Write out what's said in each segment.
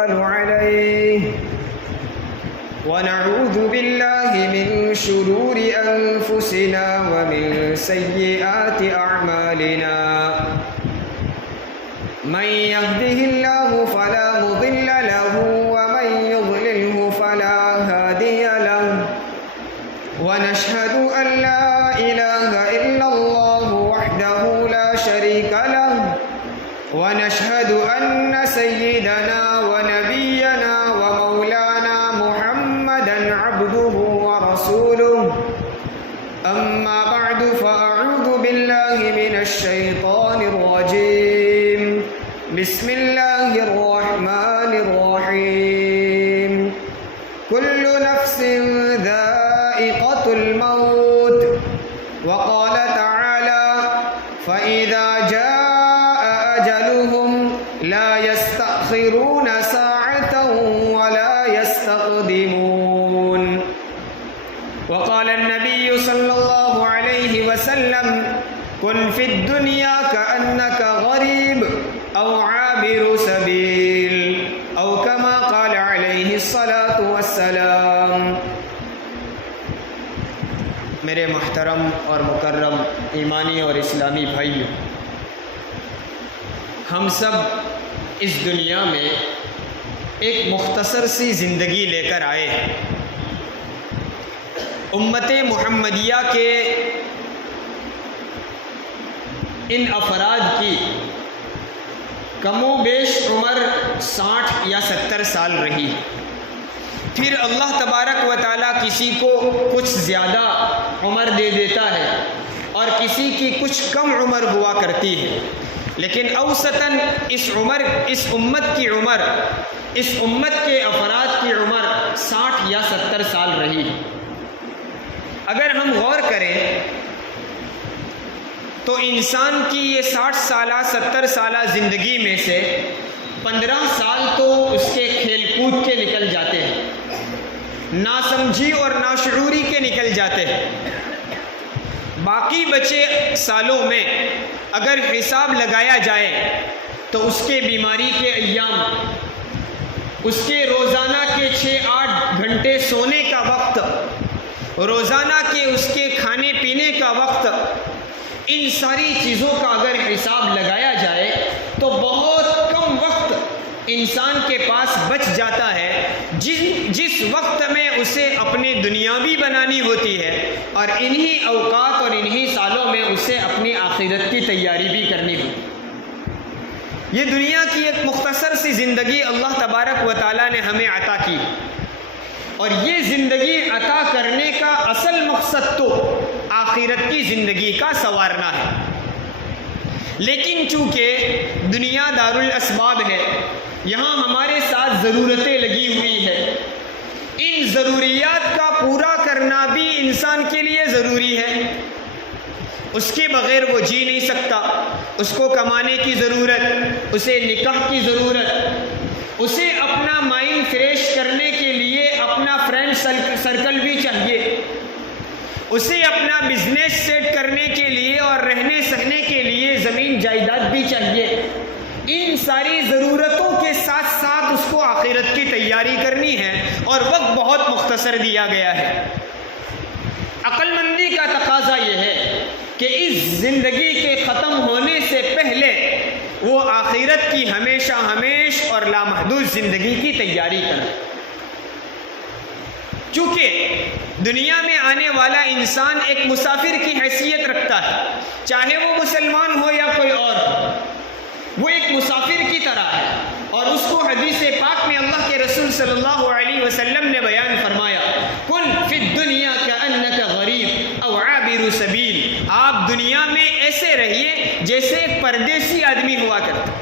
عليه ونعوذ بالله من شرور أنفسنا ومن سيئات أعمالنا من يهده الله فلا مضل له ومن يضلله فلا هادي له ونشهد أن لا إله إلا الله وحده لا شريك له ونشهد أن سيدنا ونبينا ومولانا محمدا عبده ورسوله أما بعد فأعوذ بالله من الشيطان الرجيم بسم الله الرحمن الرحيم كل نفس ذائقة الموت وقال تعالى فإذا جاء أجلهم لا يستأخرون ساعة ولا يستقدمون وقال النبي صلى الله عليه وسلم كن في الدنيا كأنك غريب أو عابر سبيل أو كما قال عليه الصلاة والسلام. میرے محترم اور مکرم ایمانی اور اسلامی بھائیوں، ہم سب اس دنیا میں ایک مختصر سی زندگی لے کر آئے ہیں. امت محمدیہ کے ان افراد کی کم و بیش عمر 60 یا 70 سال رہی. پھر اللہ تبارک و تعالیٰ کسی کو کچھ زیادہ عمر دے دیتا ہے اور کسی کی کچھ کم عمر ہوا کرتی ہے، لیکن اوسطاً اس امت کی عمر، اس امت کے افراد کی عمر 60 یا 70 سال رہی. اگر ہم غور کریں تو انسان کی یہ 60 سالہ 70 سالہ زندگی میں سے 15 سال تو اس کے کھیل کود کے نکل جاتے ہیں، ناسمجھی اور ناشعوری کے نکل جاتے ہیں. باقی بچے سالوں میں اگر حساب لگایا جائے تو اس کے بیماری کے ایام، اس کے روزانہ کے 6-8 گھنٹے سونے کا وقت، روزانہ کے اس کے کھانے پینے کا وقت، ان ساری چیزوں کا اگر حساب لگایا جائے تو بہت کم وقت انسان کے پاس بچ جاتا ہے جس وقت میں اسے اپنے دنیاوی بنانی ہوتی ہے، اور انہی اوقات اور انہی سالوں میں اسے اپنی آخرت کی تیاری بھی کرنی ہوتی ہے. یہ دنیا کی ایک مختصر سی زندگی اللہ تبارک و تعالیٰ نے ہمیں عطا کی، اور یہ زندگی عطا کرنے کا اصل مقصد تو آخرت کی زندگی کا سنوارنا ہے. لیکن چونکہ دنیا دارالاسباب ہے، یہاں ہمارے ساتھ ضرورتیں لگی ہوئی ہے، ان ضروریات کا پورا کرنا بھی انسان کے لیے ضروری ہے. اس کے بغیر وہ جی نہیں سکتا. اس کو کمانے کی ضرورت، اسے نکاح کی ضرورت، اسے اپنا مائنڈ فریش کرنے کے لیے اپنا فرینڈ سرکل بھی چاہیے، اسے اپنا بزنس سیٹ کرنے کے لیے اور رہنے سہنے کے لیے زمین جائیداد بھی چاہیے. ان ساری ضرورتوں کے ساتھ ساتھ اس کو آخرت کی تیاری کرنی ہے، اور وقت بہت مختصر دیا گیا ہے. عقل مندی کا تقاضا یہ ہے کہ اس زندگی کے ختم ہونے سے پہلے وہ آخرت کی ہمیشہ ہمیش اور لامحدود زندگی کی تیاری کرے. چونکہ دنیا میں آنے والا انسان ایک مسافر کی حیثیت رکھتا ہے، چاہے وہ مسلمان ہو یا کوئی اور ہو، وہ ایک مسافر کی طرح ہے. اور اس کو حدیث پاک میں اللہ کے رسول صلی اللہ علیہ وسلم نے بیان فرمایا، کن فی الدنیا کأنک غریب او عابر سبیل. آپ دنیا میں ایسے رہیے جیسے ایک پردیسی آدمی ہوا کرتا.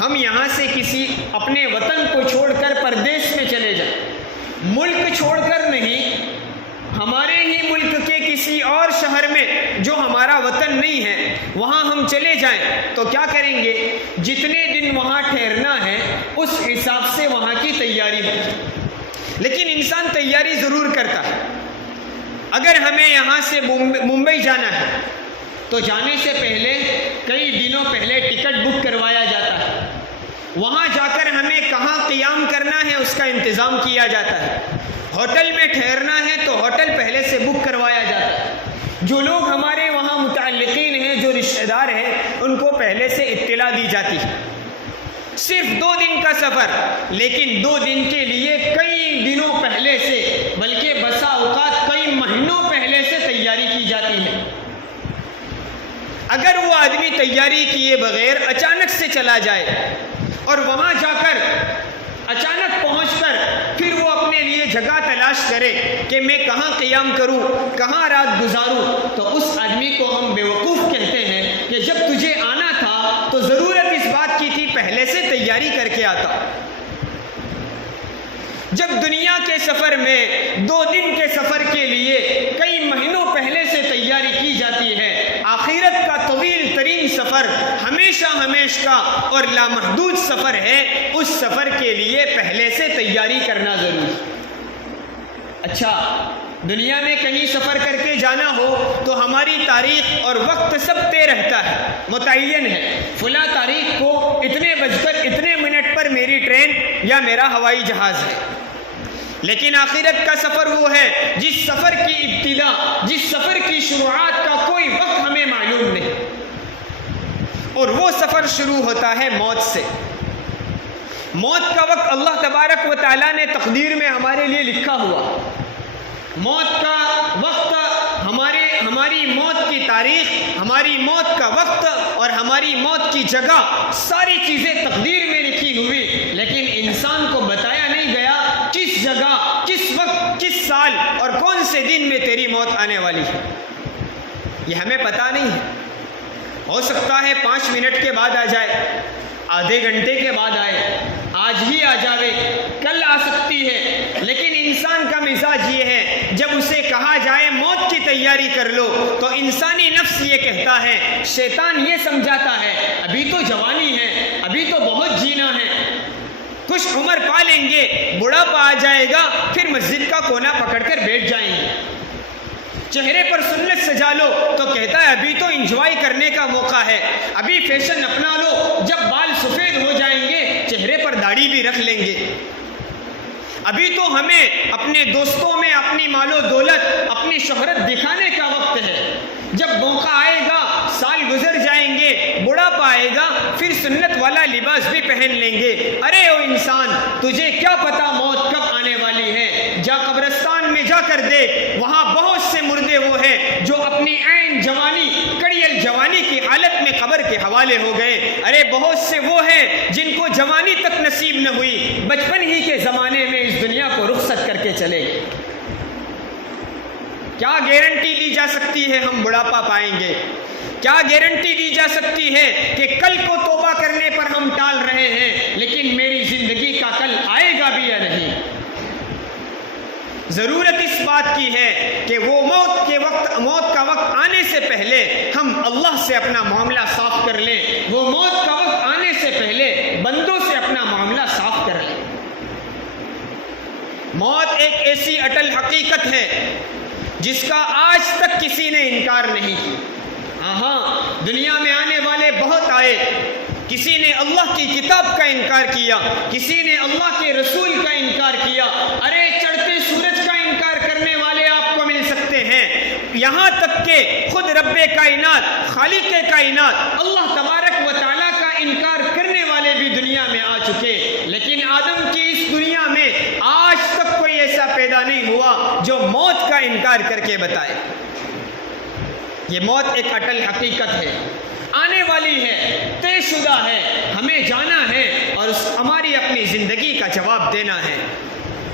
ہم یہاں سے کسی اپنے وطن کو چھوڑ کر پردیس میں چلے جائیں، ملک چھوڑ کر نہیں، ہمارے ہی ملک کے کسی اور شہر میں جو ہمارا وطن نہیں ہے وہاں ہم چلے جائیں تو کیا کریں گے؟ جتنے دن وہاں ٹھہرنا ہے اس حساب سے وہاں کی تیاری ہوتی. لیکن انسان تیاری ضرور کرتا ہے. اگر ہمیں یہاں سے ممبئی جانا ہے تو جانے سے پہلے کئی دنوں پہلے ٹکٹ بک کروایا جاتا ہے. وہاں جا کر ہمیں کہاں قیام کرنا ہے اس کا انتظام کیا جاتا ہے، ہوٹل میں ٹھہرنا ہے تو ہوٹل پہلے سے بک کروایا جاتا ہے، جو لوگ ہمارے وہاں متعلقین ہیں، جو رشتہ دار ہیں، ان کو پہلے سے اطلاع دی جاتی ہے۔ صرف 2 دن کا سفر، لیکن 2 دن کے لیے کئی دنوں پہلے سے، بلکہ بسا اوقات کئی مہینوں پہلے سے تیاری کی جاتی ہے۔ اگر وہ آدمی تیاری کیے بغیر اچانک سے چلا جائے اور وہاں جا کر اچانک پہنچ کر پھر وہ اپنے لیے جگہ تلاش کرے کہ میں کہاں قیام کروں، کہاں رات گزاروں، تو اس آدمی کو ہم بیوقوف کہتے ہیں کہ جب تجھے آنا تھا تو ضرورت اس بات کی تھی پہلے سے تیاری کر کے آتا۔ جب دنیا کے سفر میں 2 دن کے سفر کے لیے کئی مہینوں پہلے سے تیاری کی جاتی ہے، آخرت کا طویل ترین سفر ہمیشہ کا اور لامحدود سفر ہے، اس سفر کے لیے پہلے سے تیاری کرنا ضروری۔ اچھا، دنیا میں کہیں سفر کر کے جانا ہو تو ہماری تاریخ اور وقت سب طے رہتا ہے، متعین ہے، فلاں تاریخ کو اتنے بج کر اتنے منٹ پر میری ٹرین یا میرا ہوائی جہاز ہے۔ لیکن آخرت کا سفر وہ ہے جس سفر کی ابتدا، جس سفر کی شروعات کا کوئی وقت ہمیں معلوم نہیں، اور وہ سفر شروع ہوتا ہے موت سے۔ موت کا وقت اللہ تبارک و تعالیٰ نے تقدیر میں ہمارے لیے لکھا ہوا۔ موت کا وقت، ہماری موت کی تاریخ، ہماری موت کا وقت اور ہماری موت کی جگہ، ساری چیزیں تقدیر میں لکھی ہوئی، لیکن انسان کو بتایا نہیں گیا کس جگہ، کس وقت، کس سال اور کون سے دن میں تیری موت آنے والی ہے، یہ ہمیں پتہ نہیں ہے۔ ہو سکتا ہے 5 منٹ کے بعد آ جائے، آدھے گھنٹے کے بعد آئے، آج ہی آ جاوے، کل آ سکتی ہے، لیکن انسان کا مزاج یہ ہے جب اسے کہا جائے موت کی تیاری کر لو تو انسانی نفس یہ کہتا ہے، شیطان یہ سمجھاتا ہے ابھی تو جوانی ہے، ابھی تو بہت جینا ہے، کچھ عمر پا لیں گے، بڑھاپا آ جائے گا، پھر مسجد کا کونا پکڑ کر بیٹھ جائیں گے، چہرے پر سنت سجا لو تو کہتا ہے ابھی تو انجوائے کرنے کا موقع ہے، ابھی فیشن اپنا لو، جب بال سفید ہو جائیں گے چہرے پر داڑھی بھی رکھ لیں گے، ابھی تو ہمیں اپنے دوستوں میں اپنی مال و دولت، اپنی شہرت دکھانے کا وقت ہے، جب موقع آئے گا، سال گزر جائیں گے، بڑھاپا آئے گا، پھر سنت والا لباس بھی پہن لیں گے۔ ارے او انسان، تجھے کیا پتا موت کب آنے والی ہے؟ جا قبرستان میں جا کر دیکھ، وہاں بہت سے مردے وہ ہیں جو اپنی عین جوانی، کڑیل جوانی کی حالت میں قبر کے حوالے ہو گئے۔ ارے بہت سے وہ ہیں جن کو جوانی تک نصیب نہ ہوئی، بچپن ہی کے زمانے میں اس دنیا کو رخصت کر کے چلے گئے۔ کیا گارنٹی دی جا سکتی ہے ہم بڑھاپا پائیں گے؟ کیا گارنٹی دی جا سکتی ہے کہ کل کو توبہ کرنے پر ہم ٹال رہے ہیں لیکن میری زندگی کا کل آئے گا بھی یا نہیں؟ ضرورت اس بات کی ہے کہ وہ موت کا وقت آنے سے پہلے ہم اللہ سے اپنا معاملہ صاف کر لیں، وہ موت کا وقت آنے سے پہلے بندوں سے اپنا معاملہ صاف کر لیں۔ موت ایک ایسی اٹل حقیقت ہے جس کا آج تک کسی نے انکار نہیں کیا۔ ہاں، دنیا میں آنے والے بہت آئے، کسی نے اللہ کی کتاب کا انکار کیا، کسی نے اللہ کے رسول کا انکار کیا، ارے چڑھتے سورج کا انکار کرنے والے آپ کو مل سکتے ہیں، یہاں تک کہ خود رب کائنات، خالق کائنات اللہ تبارک و تعالیٰ کا انکار کرنے والے بھی دنیا میں آ چکے، لیکن آدم کی اس دنیا میں آج تک کوئی ایسا پیدا نہیں ہوا جو موت کا انکار کر کے بتائے۔ یہ موت ایک اٹل حقیقت ہے، آنے والی ہے، طے شدہ ہے، ہمیں جانا ہے اور ہماری اپنی زندگی کا جواب دینا ہے،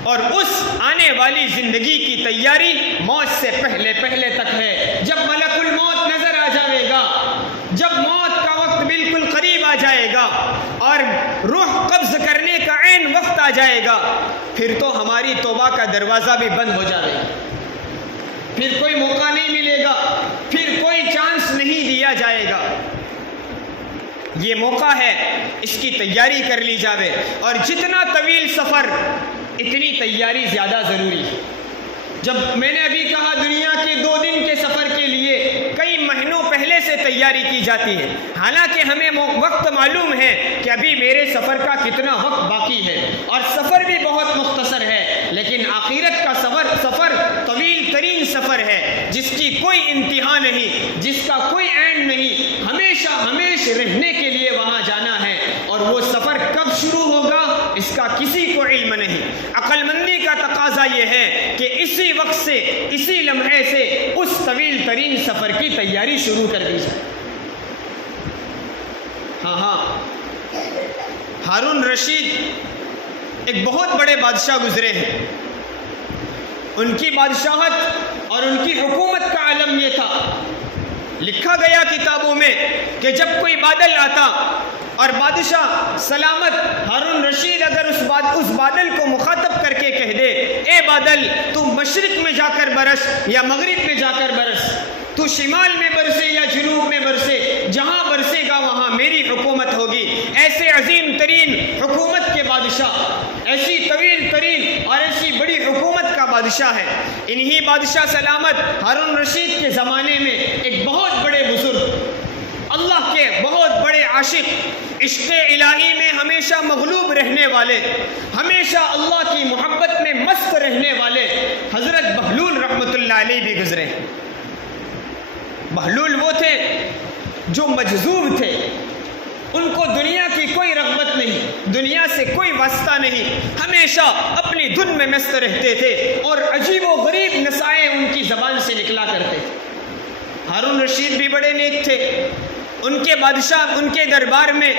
اور اس آنے والی زندگی کی تیاری موت سے پہلے تک ہے۔ جب ملک الموت نظر آ جائے گا، جب موت کا وقت بالکل قریب آ جائے گا اور روح قبض کرنے کا عین وقت آ جائے گا، پھر تو ہماری توبہ کا دروازہ بھی بند ہو جائے گا، پھر کوئی موقع نہیں ملے گا، پھر کوئی چانس نہیں دیا جائے گا۔ یہ موقع ہے، اس کی تیاری کر لی جاوے، اور جتنا طویل سفر اتنی تیاری زیادہ ضروری ہے۔ جب میں نے ابھی کہا دنیا کے 2 دن کے سفر کے لیے کئی مہینوں پہلے سے سے تیاری کی جاتی ہے، حالانکہ ہمیں وقت معلوم ہے کہ ابھی میرے سفر کا کتنا وقت باقی ہے اور سفر بھی بہت مختصر ہے، لیکن آخرت کا سفر طویل ترین سفر ہے، جس کی کوئی انتہا نہیں، جس کا کوئی اینڈ نہیں، ہمیشہ رہنے کے لیے وہاں جانا ہے، اور وہ سفر کب شروع ہوگا اس کا کسی کو علم نہیں۔ عقل مندی کا تقاضا یہ ہے کہ اسی وقت سے، اسی لمحے سے اس طویل ترین سفر کی تیاری شروع کر دی جائے۔ ہاں، ہارون رشید ایک بہت بڑے بادشاہ گزرے ہیں۔ ان کی بادشاہت اور ان کی حکومت کا علم یہ تھا، لکھا گیا کتابوں میں کہ جب کوئی بادل آتا اور بادشاہ سلامت ہارون رشید اگر اس بادل کو مخاطب کر کے کہہ دے، اے بادل تو مشرق میں جا کر برس یا مغرب میں جا کر برس، تو شمال میں برسے یا جنوب میں برسے، جہاں برسے گا وہاں میری حکومت ہوگی۔ ایسے عظیم ترین حکومت کے بادشاہ، ایسی طویل ترین اور ایسی بڑی حکومت کا بادشاہ ہے۔ انہی بادشاہ سلامت ہارون رشید کے زمانے میں ایک بہت بڑے بزرگ، اللہ کے بہت بڑے عاشق، عشق الہی میں ہمیشہ مغلوب رہنے والے، ہمیشہ اللہ کی محبت میں مست رہنے والے حضرت بہلول رحمۃ اللہ علیہ بھی گزرے۔ بہلول وہ تھے جو مجذوب تھے، ان کو دنیا کی کوئی رغبت نہیں، دنیا سے کوئی واسطہ نہیں، ہمیشہ اپنی دھن میں مست رہتے تھے اور عجیب و غریب نصائح ان کی زبان سے نکلا کرتے تھے۔ ہارون رشید بھی بڑے نیک تھے، ان کے بادشاہ، ان کے دربار میں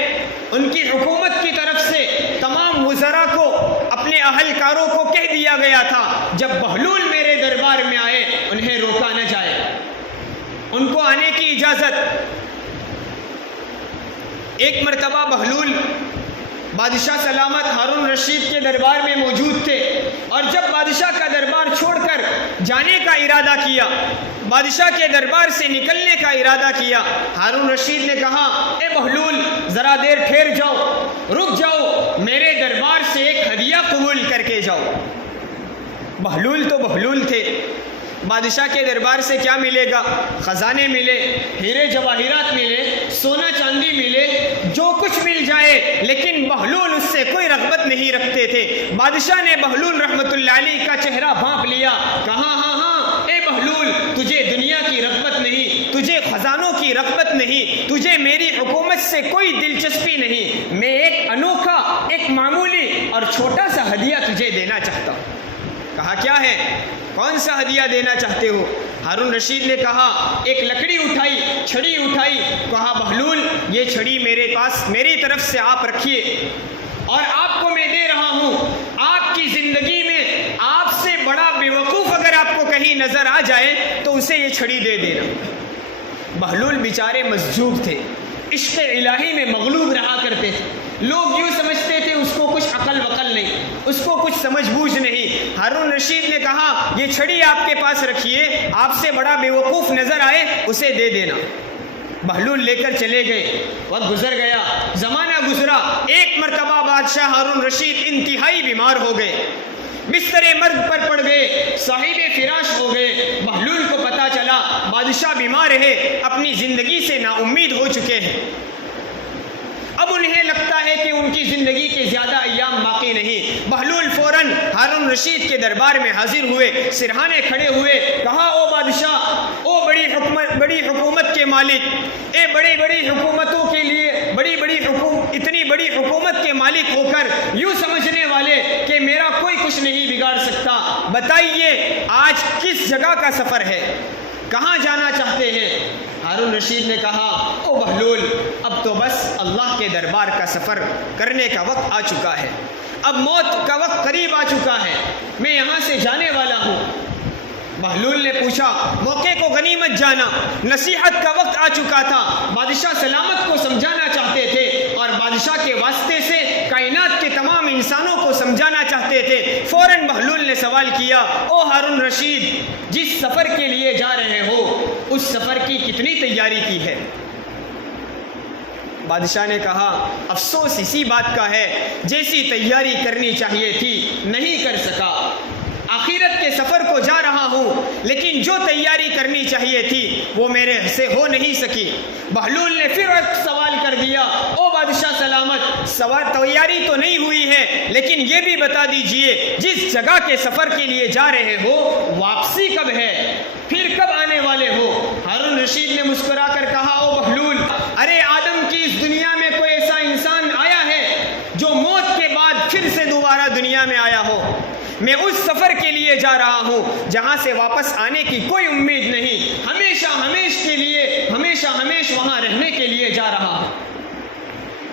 ان کی حکومت کی طرف سے تمام وزراء کو، اپنے اہلکاروں کو کہہ دیا گیا تھا جب بہلول میرے دربار میں آئے انہیں روکا نہ جائے، ان کو آنے کی اجازت۔ ایک مرتبہ بہلول بادشاہ سلامت ہارون رشید کے دربار میں موجود تھے، اور جب بادشاہ کا دربار چھوڑ کر جانے کا ارادہ کیا، بادشاہ کے دربار سے نکلنے کا ارادہ کیا، ہارون رشید نے کہا، اے بہلول ذرا دیر ٹھہر جاؤ، رک جاؤ، میرے دربار سے ایک ہدیہ قبول کر کے جاؤ۔ بہلول تو بہلول تھے، بادشاہ کے دربار سے کیا ملے گا؟ خزانے ملے، ہیرے جواہرات ملے، سونا چاندی ملے، جو کچھ مل جائے، لیکن بہلول اس سے کوئی رغبت نہیں رکھتے تھے۔ بادشاہ نے بہلول رحمۃ اللہ علیہ کا چہرہ بھانپ لیا، کہا، ہاں اے بہلول، تجھے دنیا کی رغبت نہیں، تجھے خزانوں کی رغبت نہیں، تجھے میری حکومت سے کوئی دلچسپی نہیں، میں ایک انوکھا، ایک معمولی اور چھوٹا سا ہدیہ تجھے دینا چاہتا ہوں۔ کہا کیا ہے؟ کون سا ہدیہ دینا چاہتے ہو؟ ہارون رشید نے کہا، ایک لکڑی اٹھائی، چھڑی اٹھائی، کہا بہلول یہ چھڑی میرے پاس، میری طرف سے آپ رکھیے، اور آپ کو میں دے رہا ہوں، آپ کی زندگی میں آپ سے بڑا بیوقوف اگر آپ کو کہیں نظر آ جائے تو اسے یہ چھڑی دے دینا۔ بہلول بیچارے مجذوب تھے، عشق الہی میں مغلوب رہا کرتے تھے، لوگ یوں سمجھتے تھے اس کو کچھ عقل وقل نہیں، اس کو کچھ سمجھ بوجھ نہیں۔ ہارون رشید نے کہا، یہ چھڑی آپ کے پاس رکھیے، آپ سے بڑا بیوقوف نظر آئے اسے دے دینا۔ بہلول لے کر چلے گئے، وقت گزر گیا، زمانہ گزرا، ایک مرتبہ بادشاہ ہارون رشید انتہائی بیمار ہو گئے، بستر مرگ پر پڑ گئے، صاحب فراش ہو گئے۔ بہلول کو پتا چلا بادشاہ بیمار ہے، اپنی زندگی سے نا امید ہو چکے ہیں، اب انہیں لگتا ہے کہ ان کی زندگی کے زیادہ ایام باقی نہیں۔ بہلول فوراً ہارون رشید کے دربار میں حاضر ہوئے، سرہانے کھڑے ہوئے، کہا، او بادشاہ، او بڑی حکومت کے مالک، اے بڑی حکومتوں کے لیے اتنی بڑی حکومت کے مالک ہو کر یوں سمجھنے والے کہ میرا کوئی کچھ نہیں بگاڑ سکتا، بتائیے آج کس جگہ کا سفر ہے، کہاں جانا چاہتے ہیں؟ ہارون رشید نے کہا، او بہلول اب تو بس اللہ کے دربار کا سفر کرنے کا وقت آ چکا ہے، اب موت کا وقت قریب آ چکا ہے، میں یہاں سے جانے والا ہوں۔ بہلول نے پوچھا، موقع کو غنیمت جانا، نصیحت کا وقت آ چکا تھا، بادشاہ سلامت کو سمجھانا چاہتے تھے اور بادشاہ کے واسطے سے کائنات کے تمام انسانوں کو سمجھانا چاہتے تھے۔ فوراً بہلول نے سوال کیا، او ہارون رشید، جس سفر کے لیے جا رہے ہو اس سفر کی کتنی تیاری کی ہے؟ بادشاہ نے کہا، افسوس اسی بات کا ہے جیسی تیاری کرنی چاہیے تھی نہیں کر سکا، آخرت کے سفر کو جا رہا ہوں، لیکن جو تیاری کرنی چاہیے تھی وہ میرے سے ہو نہیں سکی۔ بہلول نے پھر ایک سوال کر دیا، او بادشاہ سلامت، تیاری تو نہیں ہوئی ہے، لیکن یہ بھی بتا دیجئے جس جگہ کے سفر کے لیے جا رہے ہو واپسی کب ہے، پھر کب آنے والے ہو؟ ہارون رشید نے مسکرا کر کہا، او بہلول، ارے آدم کی اس دنیا میں کوئی ایسا انسان آیا ہے جو موت کے بعد پھر سے دوبارہ دنیا میں آیا ہو؟ میں اس سفر کے لیے جا رہا ہوں جہاں سے واپس آنے کی کوئی امید نہیں، ہمیشہ ہمیش وہاں رہنے کے لیے جا رہا ہوں۔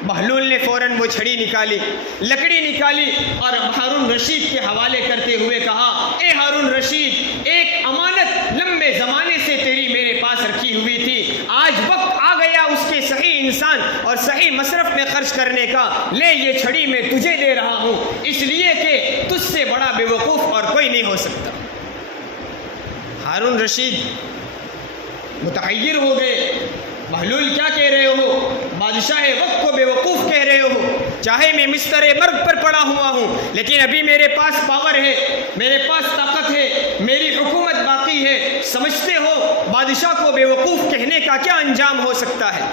بہلول نے فوراً وہ چھڑی نکالی، لکڑی نکالی اور ہارون رشید کے حوالے کرتے ہوئے کہا، اے ہارون رشید، ایک امانت لمبے زمانے سے تیری میرے پاس رکھی ہوئی تھی، آج وقت آ گیا اس کے صحیح انسان اور صحیح مصرف میں خرچ کرنے کا، لے یہ چھڑی میں تجھے دے رہا ہوں، اس لیے کہ تجھ سے بڑا بے وقوف اور کوئی نہیں ہو سکتا۔ ہارون رشید متحیر ہو گئے، بہلول کیا کہہ رہے ہو؟ بادشاہ وقت کو بے وقوف کہہ رہے ہو؟ چاہے میں مستر مرگ پر پڑا ہوا ہوں، لیکن ابھی میرے پاس پاور ہے، میرے پاس طاقت ہے، میری حکومت باقی ہے، سمجھتے ہو بادشاہ کو بے وقوف کہنے کا کیا انجام ہو سکتا ہے؟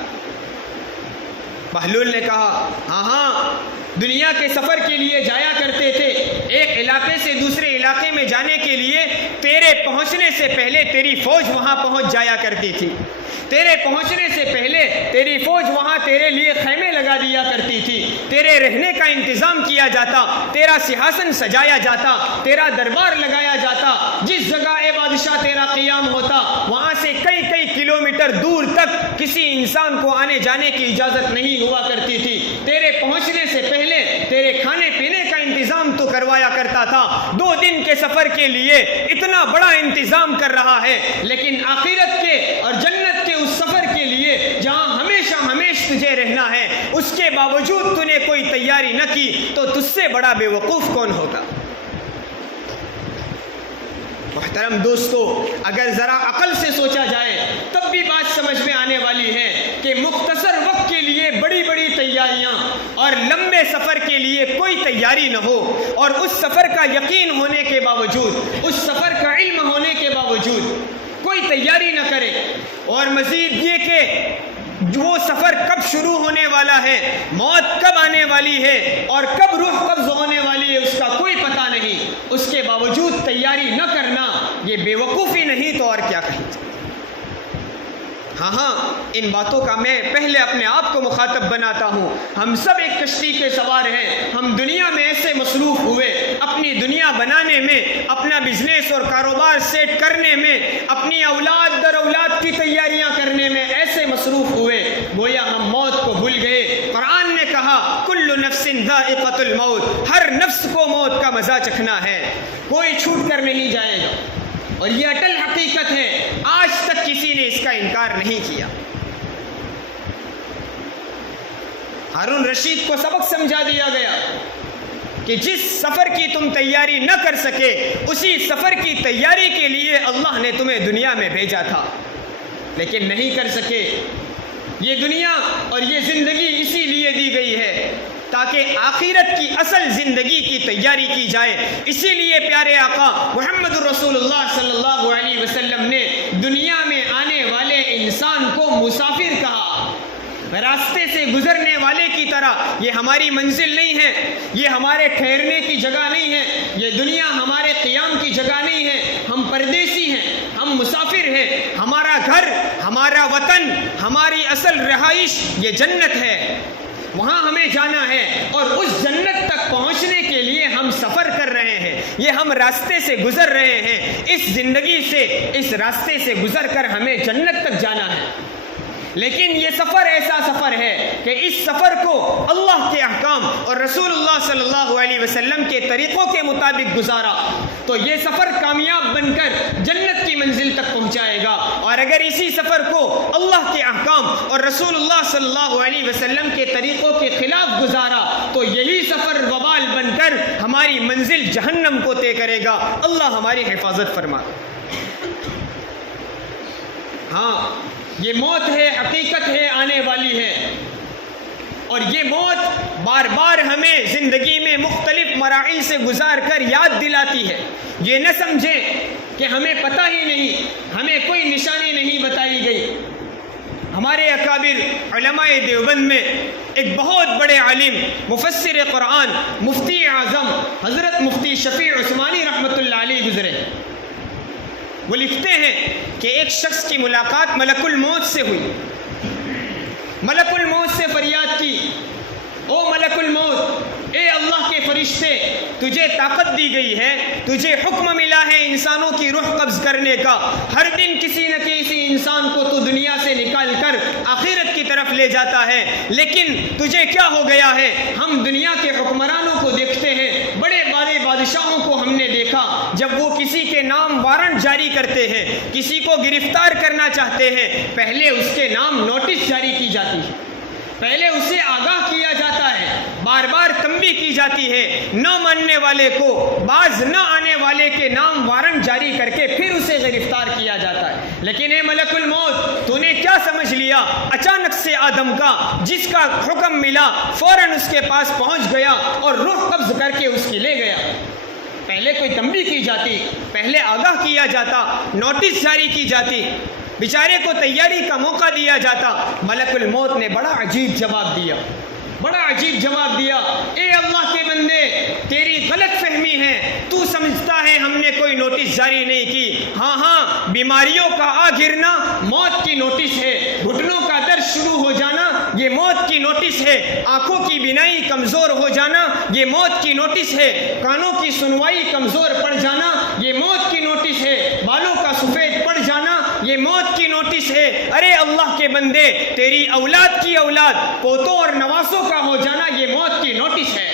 بہلول نے کہا، ہاں دنیا کے سفر کے لیے جایا کرتے تھے، ایک علاقے سے دوسرے علاقے میں جانے کے لیے تیرے پہنچنے سے پہلے تیری فوج وہاں پہنچ جایا کرتی تھی، تیرے پہنچنے سے پہلے تیری فوج وہاں تیرے لیے خیمے لگا دیا کرتی تھی، تیرے رہنے کا انتظام کیا جاتا، تیرا سیاحسن سجایا جاتا، تیرا دربار لگایا جاتا، جس جگہ اے بادشاہ تیرا قیام ہوتا وہاں سے کئی کلومیٹر دور تک کسی انسان کو آنے جانے کی اجازت نہیں ہوا کرتی تھی، تیرے پہنچنے سے پہلے تیرے کھانے پینے کا انتظام تو کروایا کرتا تھا، 2 دن کے سفر کے لیے اتنا بڑا انتظام کر رہا ہے، لیکن آخرت کے اور جنت کے اس سفر کے لیے جہاں ہمیشہ تجھے رہنا ہے، اس کے باوجود تو نے کوئی تیاری نہ کی، تو تجھ سے بڑا بے وقوف کون ہوگا؟ محترم دوستو، اگر ذرا عقل سے سوچا جائے تب بھی بات سمجھ میں آنے والی ہے کہ مختصر وقت کے لیے بڑی تیاریاں اور لمبے سفر کے لیے کوئی تیاری نہ ہو، اور اس سفر کا یقین ہونے کے باوجود، اس سفر کا علم ہونے کے باوجود کوئی تیاری نہ کرے، اور مزید یہ کہ وہ سفر کب شروع ہونے والا ہے، موت کب آنے والی ہے اور کب روح قبض ہونے والی ہے، اس کا کوئی پتہ نہیں، اس کے باوجود تیاری نہ کرنا یہ بے وقوفی نہیں تو اور کیا کہیں؟ ہاں ان باتوں کا میں پہلے اپنے آپ کو مخاطب بناتا ہوں۔ ہم سب ایک کشتی کے سوار ہیں، ہم دنیا میں ایسے مصروف ہوئے، اپنی دنیا بنانے میں، اپنا بزنس اور کاروبار سیٹ کرنے میں، اپنی اولاد در اولاد کی تیاریاں کرنے میں ایسے مصروف ہوئے گویا ہم موت کو بھول گئے۔ قرآن نے کہا کل نفس ذائقۃ الموت، ہر نفس کو موت کا مزہ چکھنا ہے، کوئی چھوٹ کر نہیں جائے گا، اور یہ اٹل حقیقت ہے، آج تک کسی نے اس کا انکار نہیں کیا۔ ہارون رشید کو سبق سمجھا دیا گیا کہ جس سفر کی تم تیاری نہ کر سکے، اسی سفر کی تیاری کے لیے اللہ نے تمہیں دنیا میں بھیجا تھا، لیکن نہیں کر سکے۔ یہ دنیا اور یہ زندگی اسی لیے دی گئی ہے تاکہ آخرت کی اصل زندگی کی تیاری کی جائے۔ اسی لیے پیارے آقا محمد رسول اللہ صلی اللہ علیہ وسلم نے دنیا میں آنے والے انسان کو مسافر کہا، راستے سے گزرنے والے کی طرح۔ یہ ہماری منزل نہیں ہے، یہ ہمارے ٹھہرنے کی جگہ نہیں ہے، یہ دنیا ہمارے قیام کی جگہ نہیں ہے، ہم پردیسی ہیں، ہم مسافر ہیں، ہمارا گھر، ہمارا وطن، ہماری اصل رہائش یہ جنت ہے، وہاں ہمیں جانا ہے، اور اس جنت تک پہنچنے کے لیے ہم سفر کر رہے ہیں، یہ ہم راستے سے گزر رہے ہیں، اس زندگی سے، اس راستے سے گزر کر ہمیں جنت تک جانا ہے۔ لیکن یہ سفر ایسا سفر ہے کہ اس سفر کو اللہ کے احکام اور رسول اللہ صلی اللہ علیہ وسلم کے طریقوں کے مطابق گزارا تو یہ سفر کامیاب بن کر جنت کی منزل تک پہنچائے گا، اور اگر اسی سفر کو اللہ کے احکام اور رسول اللہ صلی اللہ علیہ وسلم کے طریقوں کے خلاف گزارا تو یہی سفر وبال بن کر ہماری منزل جہنم کو طے کرے گا۔ اللہ ہماری حفاظت فرمائے۔ ہاں یہ موت ہے، حقیقت ہے، آنے والی ہے، اور یہ موت بار بار ہمیں زندگی میں مختلف مراحل سے گزار کر یاد دلاتی ہے. یہ نہ سمجھیں کہ ہمیں پتہ ہی نہیں، ہمیں کوئی نشانی نہیں بتائی گئی. ہمارے اکابر علماء دیوبند میں ایک بہت بڑے عالم مفسر قرآن مفتی اعظم حضرت مفتی شفیع عثمانی رحمۃ اللہ علیہ گزرے. وہ لکھتے ہیں کہ ایک شخص کی ملاقات ملک الموت سے ہوئی. ملک الموت سے فریاد کی، او ملک الموت، اے اللہ کے فرشتے، تجھے طاقت دی گئی ہے، تجھے حکم ملا ہے انسانوں کی روح قبض کرنے کا. ہر دن کسی نہ کسی انسان کو تو دنیا سے نکال کر آخرت کی طرف لے جاتا ہے، لیکن تجھے کیا ہو گیا ہے؟ ہم دنیا کے حکمرانوں کو دیکھتے ہیں، بڑے بڑے بادشاہوں کو ہم نے دیکھا، جب وہ کسی کے نام وارنٹ جاری کرتے ہیں، کسی کو گرفتار کرنا چاہتے ہیں، پہلے اس کے نام نوٹس جاری کی جاتی ہے، پہلے اسے آگاہ کیا جاتا ہے، بار بار تنبیہ کی جاتی ہے. نہ ماننے والے کو، باز نہ آنے والے کے نام وارنٹ جاری کر کے پھر اسے گرفتار کیا جاتا ہے. لیکن اے ملک الموت، تو نے کیا سمجھ لیا؟ اچانک سے آدم کا جس کا حکم ملا فوراً اس کے پاس پہنچ گیا اور روح قبض کر کے اس کی لے گیا. پہلے کوئی تنبیہ کی جاتی، پہلے آگاہ کیا جاتا، نوٹس جاری کی جاتی، بیچارے کو تیاری کا موقع دیا جاتا. ملک الموت نے بڑا عجیب جواب دیا، بڑا عجیب جواب دیا. اے اللہ کے بندے، تیری غلط فہمی ہے، تو سمجھتا ہے ہم نے کوئی نوٹس جاری نہیں کی. ہاں، بیماریوں کا آ گرنا موت کی نوٹس ہے، گھٹنوں کا درد شروع ہو جانا یہ موت کی نوٹس ہے، آنکھوں کی بینائی کمزور ہو جانا یہ موت کی نوٹس ہے، کانوں کی سنوائی کمزور پڑ جانا یہ موت کی نوٹس ہے، بالوں کا سفید پڑ جانا یہ موت کی نوٹس ہے. ارے اللہ کے بندے، تیری اولاد کی اولاد، پوتوں اور نواسوں کا ہو جانا یہ موت کی نوٹس ہے.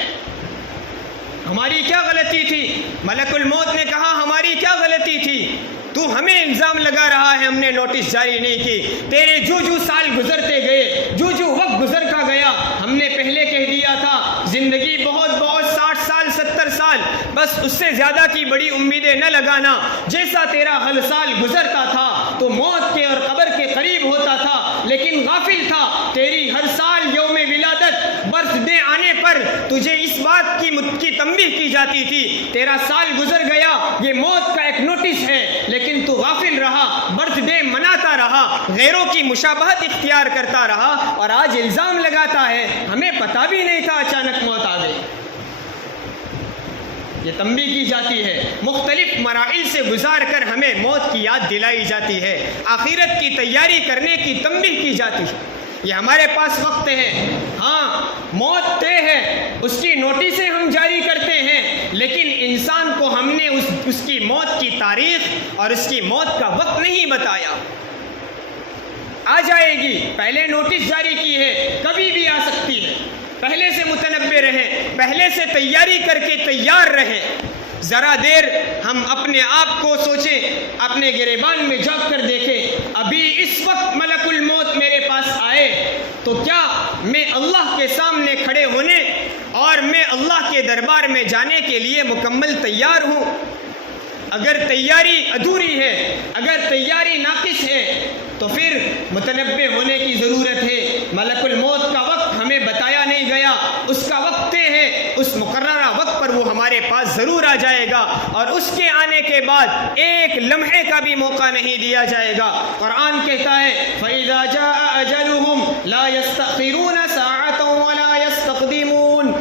ہماری کیا غلطی تھی؟ ملک الموت نے کہا ہماری کیا غلطی تھی؟ تو ہمیں الزام لگا رہا ہے ہم نے نوٹس جاری نہیں کی. تیرے جو سال گزرتے گئے، جو وقت گزرتا گیا، ہم نے پہلے کہہ دیا تھا زندگی بہت 60 سال 70 سال، بس اس سے زیادہ کی بڑی امیدیں نہ لگانا. جیسا تیرا ہر سال گزرتا تھا تو موت کے اور قبر کے قریب ہوتا تھا، لیکن غافل تھا. تیری ہر سال یوم ولادت، برتھ ڈے آنے پر تجھے اس بات کی تنبیہ کی جاتی تھی تیرا سال گزر گیا، یہ موت کا ایک نوٹس ہے، لیکن تو غافل رہا، برتھ ڈے مناتا رہا، غیروں کی مشابہت اختیار کرتا رہا، اور آج الزام لگاتا ہے ہمیں پتہ بھی نہیں تھا اچانک موت آ گئی. یہ تنبیہ کی جاتی ہے، مختلف مراحل سے گزار کر ہمیں موت کی یاد دلائی جاتی ہے، آخرت کی تیاری کرنے کی تنبیہ کی جاتی ہے. یہ ہمارے پاس وقت ہے. ہاں، موت طے ہے، اس کی نوٹسیں ہم جاری کرتے ہیں، لیکن انسان کو ہم نے اس کی موت کی تاریخ اور اس کی موت کا وقت نہیں بتایا. آ جائے گی، پہلے نوٹس جاری کی ہے، کبھی بھی آ سکتی ہے. پہلے سے متنبہ رہیں، پہلے سے تیاری کر کے تیار رہیں. ذرا دیر ہم اپنے آپ کو سوچیں، اپنے گریبان میں جھانک کر دیکھیں. ابھی اس وقت ملک الموت میرے پاس آئے تو کیا میں اللہ کے سامنے کھڑے ہونے اور میں اللہ کے دربار میں جانے کے لیے مکمل تیار ہوں؟ اگر تیاری ادھوری ہے، اگر تیاری ناقص ہے، تو پھر متنبہ ہونے کی ضرورت ہے. ملک الموت کا وقت ہمیں بتایا نہیں گیا، اس کا وقت طے ہے، اس مقررہ وقت پر وہ ہمارے پاس ضرور آ جائے گا، اور اس کے آنے کے بعد ایک لمحے کا بھی موقع نہیں دیا جائے گا. قرآن کہتا ہے فَإِذَا جَاءَ أَجَلُهُمْ لَا يَسْتَأْخِرُونَ سَاعَةً وَلَا يَسْتَقْدِمُونَ.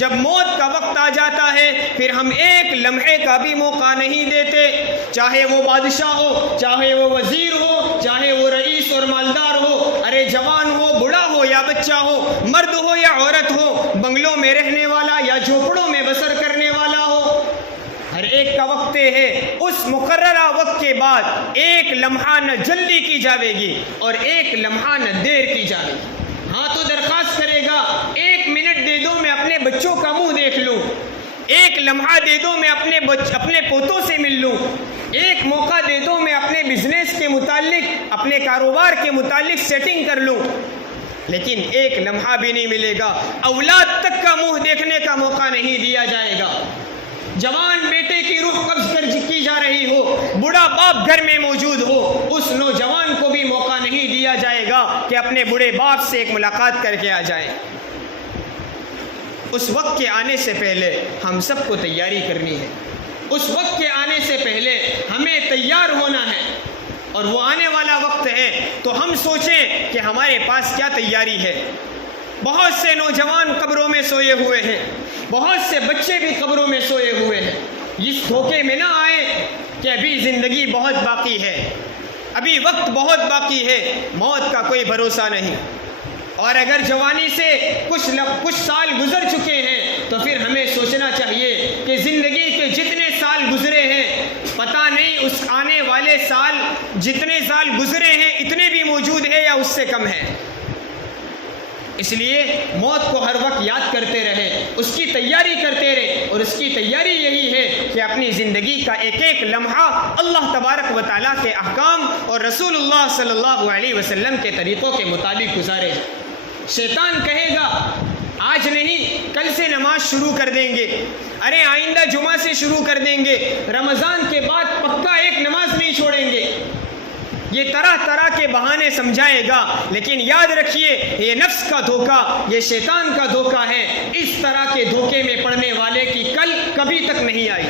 جب موت کا وقت آ جاتا ہے پھر ہم ایک لمحے کا بھی موقع نہیں دیتے، چاہے وہ بادشاہ ہو، چاہے وہ وزیر ہو، چاہے وہ رئیس اور مالدار ہو، ارے جوان ہو، بوڑھا ہو یا بچہ ہو، مرد ہو یا عورت ہو، بنگلوں میں رہنے والا یا جھوپڑوں میں بسر کرنے والا ہو، ہر ایک کا وقت ہے. اس مقررہ وقت کے بعد ایک لمحہ نہ جلدی کی جاوے گی اور ایک لمحہ نہ دیر کی جاوے گی. ہاں تو درخواست کرے گا 1 منٹ دے دو میں اپنے بچوں کا منہ دیکھ لوں، 1 لمحہ دے دو میں اپنے پوتوں سے مل لوں، 1 موقع دے دو میں اپنے بزنس کے متعلق، اپنے کاروبار کے متعلق سیٹنگ کر لوں. لیکن 1 لمحہ بھی نہیں ملے گا، اولاد تک کا منہ دیکھنے کا موقع نہیں دیا جائے گا. جوان بیٹے کی روح قبض کی جا رہی ہو، بوڑھا باپ گھر میں موجود ہو، اس نوجوان کو بھی موقع نہیں دیا جائے گا کہ اپنے بوڑھے باپ سے ایک ملاقات کر کے آ جائے۔ اس وقت کے آنے سے پہلے ہم سب کو تیاری کرنی ہے، اس وقت کے آنے سے پہلے ہمیں تیار ہونا ہے، اور وہ آنے والا وقت ہے تو ہم سوچیں کہ ہمارے پاس کیا تیاری ہے۔ بہت سے نوجوان قبروں میں سوئے ہوئے ہیں، بہت سے بچے بھی قبروں میں سوئے ہوئے ہیں۔ اس دھوکے میں نہ آئے کہ ابھی زندگی بہت باقی ہے، ابھی وقت بہت باقی ہے، موت کا کوئی بھروسہ نہیں۔ اور اگر جوانی سے کچھ سال گزر چکے ہیں تو پھر ہمیں سوچنا چاہیے کہ زندگی کے جتنے سال گزرے ہیں، پتہ نہیں اس آنے والے سال جتنے سال گزرے ہیں اتنے بھی موجود ہیں یا اس سے کم ہے۔ اس لیے موت کو ہر وقت یاد کرتے رہے، اس کی تیاری کرتے رہے، اور اس کی تیاری یہی ہے کہ اپنی زندگی کا ایک ایک لمحہ اللہ تبارک و تعالیٰ کے احکام اور رسول اللہ صلی اللہ علیہ وسلم کے طریقوں کے مطابق گزارے۔ شیطان کہے گا آج نہیں کل سے نماز شروع کر دیں گے، ارے آئندہ جمعہ سے شروع کر دیں گے، رمضان کے بعد پکا ایک نماز نہیں چھوڑیں گے۔ یہ طرح طرح کے بہانے سمجھائے گا، لیکن یاد رکھیے یہ نفس کا دھوکہ، یہ شیطان کا دھوکہ ہے۔ اس طرح کے دھوکے میں پڑنے والے کی کل کبھی تک نہیں آئی۔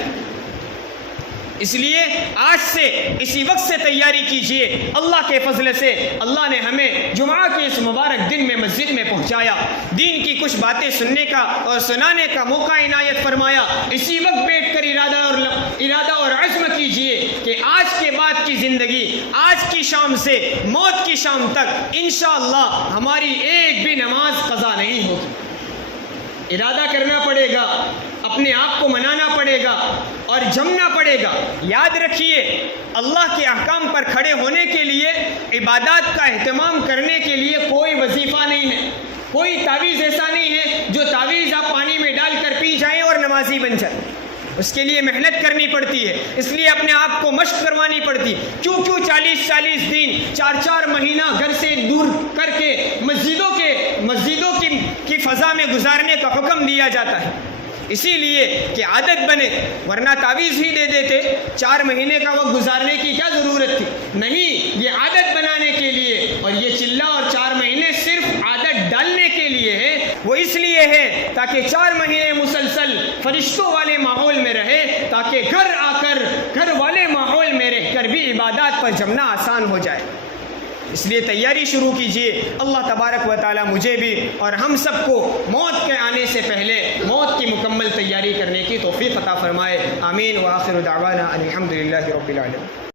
اس لیے آج سے اسی وقت سے تیاری کیجئے۔ اللہ کے فضل سے اللہ نے ہمیں جمعہ کے اس مبارک دن میں مسجد میں پہنچایا، دین کی کچھ باتیں سننے کا اور سنانے کا موقع عنایت فرمایا۔ اسی وقت بیٹھ کر ارادہ اور عزم کیجئے کہ آج کے بعد کی زندگی، آج کی شام سے موت کی شام تک انشاءاللہ ہماری ایک بھی نماز قضا نہیں ہوگی۔ ارادہ کرنا پڑے گا، اپنے آپ کو منانا پڑے گا اور جمنا پڑے گا۔ یاد رکھیے اللہ کے احکام پر کھڑے ہونے کے لیے، عبادات کا اہتمام کرنے کے لیے کوئی وظیفہ نہیں ہے، کوئی تعویذ ایسا نہیں ہے جو تعویذ آپ پانی میں ڈال کر پی جائیں اور نمازی بن جائیں۔ اس کے لیے محنت کرنی پڑتی ہے، اس لیے اپنے آپ کو مشق کروانی پڑتی۔ کیوں 40 دن 4 مہینہ گھر سے دور کر کے مسجدوں کی فضا میں گزارنے کا حکم دیا جاتا ہے، اسی لیے کہ عادت بنے، ورنہ تعویذ ہی دے دیتے، 4 مہینے کا وقت گزارنے کی کیا ضرورت تھی؟ نہیں، یہ عادت بنانے کے لیے، اور یہ چلہ اور 4 مہینے صرف عادت ڈالنے کے لیے ہے۔ وہ اس لیے ہے تاکہ 4 مہینے مسلسل فرشتوں والے ماحول میں رہے، تاکہ گھر والے ماحول میں رہ کر بھی عبادات پر جمنا آسان ہو جائے۔ اس لیے تیاری شروع کیجئے۔ اللہ تبارک و تعالی مجھے بھی اور ہم سب کو موت کے آنے سے پہلے موت کی مکمل تیاری کرنے کی توفیق عطا فرمائے۔ آمین۔ وآخر دعوانا الحمدللہ رب العالمین۔